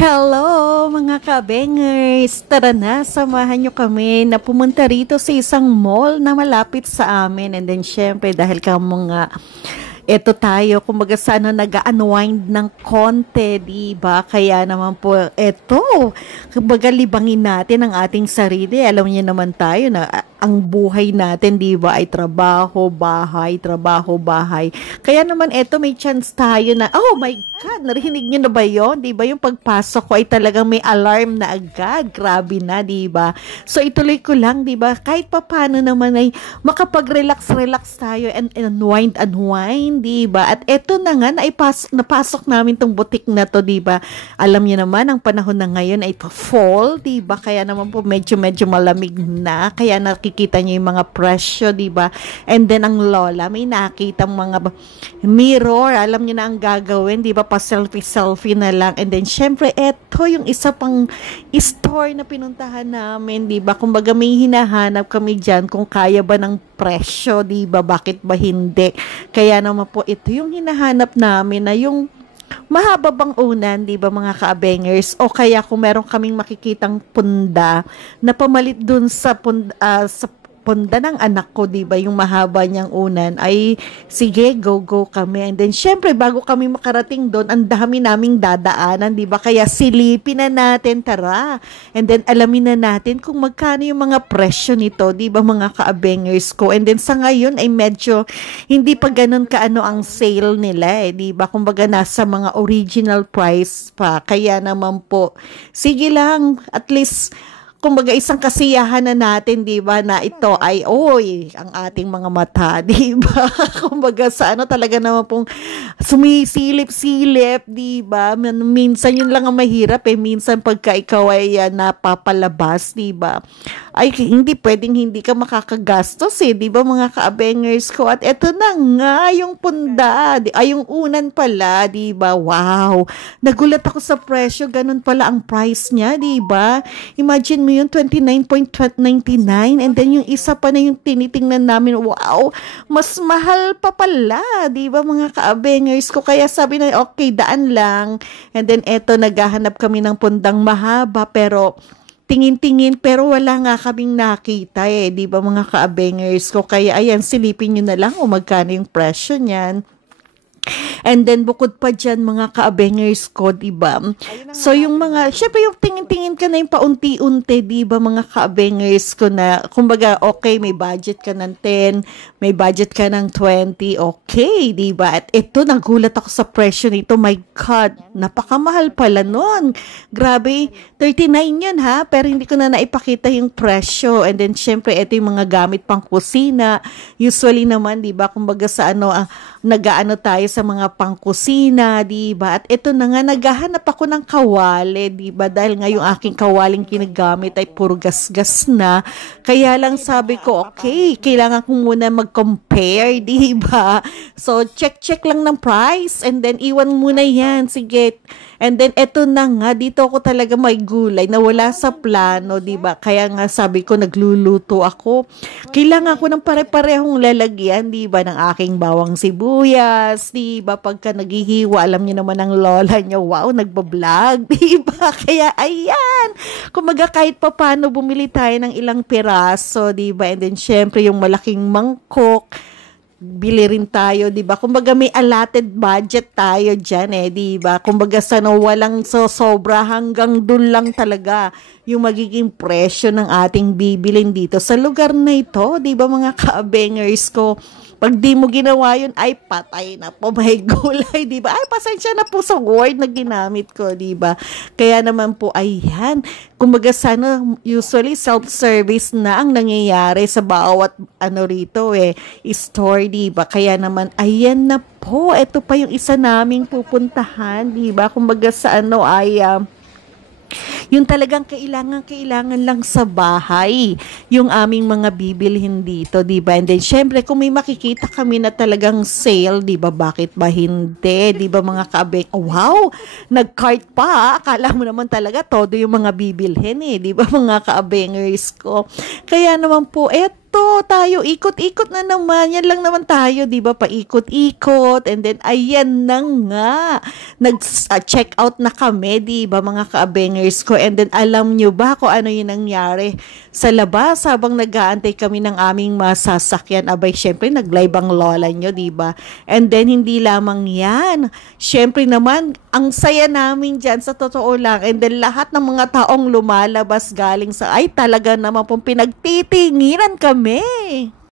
Hello mga kabengers! Tara na, samahan nyo kami na pumunta rito sa isang mall na malapit sa amin. And then syempre dahil ka mga eto tayo, kumbaga sana nag-unwind ng konti, diba? Kaya naman po, eto, kumbaga libangin natin ang ating sarili. Alam niyo naman tayo na ang buhay natin, diba, ay trabaho, bahay. Kaya naman eto, may chance tayo na, oh my God, narinig niyo na ba yun? Diba, yung pagpasok ko ay talagang may alarm na agad. Grabe na, diba? So, ituloy ko lang, diba? Kahit papano naman ay makapag-relax tayo and unwind, diba? At eto na nga, napasok namin tong butik na to, diba? Alam niyo naman, ang panahon na ngayon ay fall, diba? Kaya naman po medyo malamig na. Kaya nakikita niyo yung mga presyo, diba? And then ang lola, may nakita mga mirror. Alam niyo na ang gagawin, diba? Pa-selfie na lang. And then, syempre, eto yung isa pang store na pinuntahan namin, diba? Kumbaga may hinahanap kami dyan kung kaya ba ng presyo, diba? Bakit ba hindi? Kaya naman po, ito yung hinahanap namin na yung mahaba bang unan, di ba mga ka-abengers? O kaya kung meron kaming makikitang punda na pamalit dun sa punda ng anak ko, di ba, yung mahaba niyang unan, ay sige, go kami. And then, syempre, bago kami makarating doon, ang dami naming dadaanan, di ba? Kaya silipin na natin, tara. And then, alamin na natin kung magkano yung mga presyo nito, di ba mga ka-abengers ko? And then, sa ngayon, ay medyo hindi pa ganun kaano ang sale nila, di ba? Kumbaga, nasa mga original price pa. Kaya naman po, sige lang, at least, kumbaga isang kasiyahan na natin, di ba, na ito ay, ang ating mga mata, di ba? Kumbaga sa talaga naman pong sumisilip-silip, di ba? Minsan yun lang ang mahirap minsan pagka ikaw ay napapalabas, di ba? Ay hindi pwedeng hindi ka makakagastos di ba mga ka-abengers ko? At eto na nga yung punda, yung unan pala, di ba? Wow! Nagulat ako sa presyo, ganun pala ang price niya, di ba? Imagine mo yung 29.99 and then yung isa pa na yung tinitingnan namin, wow, mas mahal pa pala, di ba mga ka-abengers ko? Kaya sabi na, okay, daan lang. And then eto, naghahanap kami ng pundang mahaba, pero tingin-tingin, pero wala nga kaming nakita di ba mga ka-abengers ko? Kaya ayan, silipin nyo na lang o magkano yung presyo niyan. And then, bukod pa dyan, mga ka-abengers ko, diba? So, yung mga, syempre yung tingin-tingin ka na yung paunti-unti, diba, mga ka-abengers ko na, kumbaga, okay, may budget ka ng 10, may budget ka ng 20, okay, diba? At ito, nagulat ako sa presyo nito, my God, napakamahal pala nun. Grabe, 39 yun ha, pero hindi ko na naipakita yung presyo. And then, syempre, ito yung mga gamit pang kusina. Usually naman, diba, kumbaga sa nag-aano tayo sa mga pangkusina, diba? At ito na nga, naghahanap ako ng kawali, diba? Dahil nga yung aking kawaling kinagamit ay puro gas-gas na. Kaya lang sabi ko, okay, kailangan ko muna mag-compare, diba? So, check lang ng price and then iwan muna yan. Sige. And then, eto na nga, dito ako talaga may gulay na wala sa plano, diba? Kaya nga sabi ko, nagluluto ako. Kailangan ko ng pare-parehong lalagyan, diba? Ng aking bawang sibuyas, diba? Pagka naghihiwa, alam niyo naman ang lola niyo, wow, nagbablog, diba? Kaya, ayan, kumaga kahit pa paano bumili tayo ng ilang piraso, diba? And then, syempre, yung malaking mangkok, bili rin tayo, di ba? Kumbaga may allotted budget tayo dyan di ba? Kumbaga walang sobra hanggang dun lang talaga yung magiging presyo ng ating bibilin dito sa lugar na ito, di ba mga ka-abengers ko? Pag di mo ginawa yun, ay patay na po, may gulay, di ba? Ay, pasensya na po sa word na ginamit ko, di ba? Kaya naman po, ayan, kumbaga sana, usually self-service na ang nangyayari sa bawat, rito store, di ba? Kaya naman, ayan na po, ito pa yung isa naming pupuntahan, di ba? Kumbaga sa yung talagang kailangan lang sa bahay yung aming mga bibilhin dito, diba? And then, syempre, kung may makikita kami na talagang sale, diba? Bakit ba hindi? Diba mga kaabeng? Oh, wow! Nag-cart pa. Akala mo naman talaga todo yung mga bibilhin diba mga kaabengers ko? Kaya naman po, eto, tayo, ikot-ikot na naman. Yan lang naman tayo, di ba? Paikot-ikot. And then, ayan na nga. Nag-check out na kami, di ba, mga ka-abengers ko. And then, alam nyo ba kung ano yung nangyari sa labas habang nag-aantay kami ng aming masasakyan? Abay, syempre, nag-live ang lola nyo, di ba? And then, hindi lamang yan. Syempre naman, ang saya namin dyan, sa totoo lang. And then, lahat ng mga taong lumalabas galing sa, ay talaga naman pong pinagtitinginan kami.